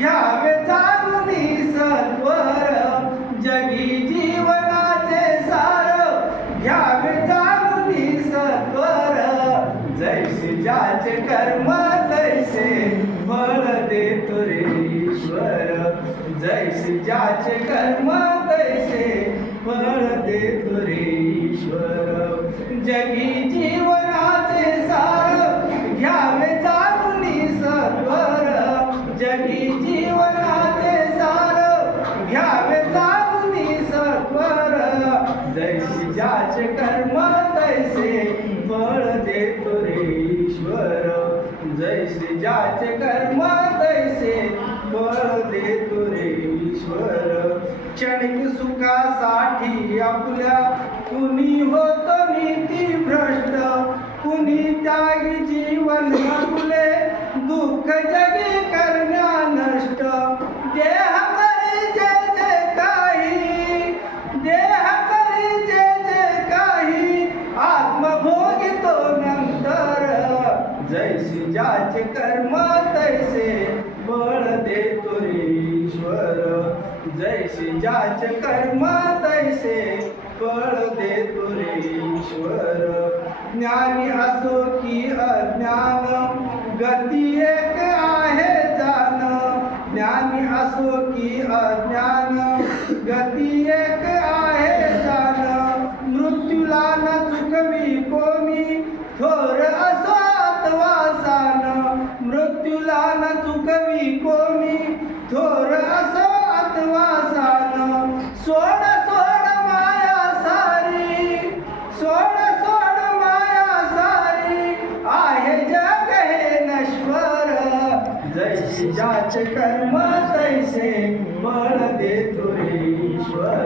घ्यावे जाणूनी सत्वर जगी जीवनाचे सार घ्यावे जाणूनी सत्वर जैसे ज्याचे कर्म तैसे फळ देतो रे ईश्वर जैसे ज्याचे कर्म तैसे फळ देतो रे ईश्वर जगी जीवनाचे सार घ्यावे जाणूनी सत्वर जगी जीवनाचे सार घ्यावे जाणूनी सत्वर जैसे ज्याचे कर्म तैसे फळ देतो रे ईश्वर जैसे ज्याचे कर्म तैसे फळ देतो रे ईश्वर क्षणिक सुखासाठी आपल्या कुणी होतो नीती भ्रष्ट कुणी त्यागी जीवन आपले दुःख जगी करण्या नष्ट देह करी जे जे काही देह करी जे जे काही आत्मभोगितो नंतर जैसे ज्याचे कर्म तैसे बळ देतो रे ईश्वर जैसे ज्याचे कर्म तैसे फळ देतो रे ईश्वर ज्ञानी असो की अज्ञान गती एक आहे जाण ज्ञानी असो की अज्ञान गती एक आहे जाण मृत्यूला न चुकवी कोणी थोर असो अथवा सान मृत्यूला न चुकवी कोणी थोर असो अथवा सान सोड सोड माया सारी सोड सोड माया सारी आहे जग हे नश्वर जैसे ज्याचे कर्म तैसे बळ देतो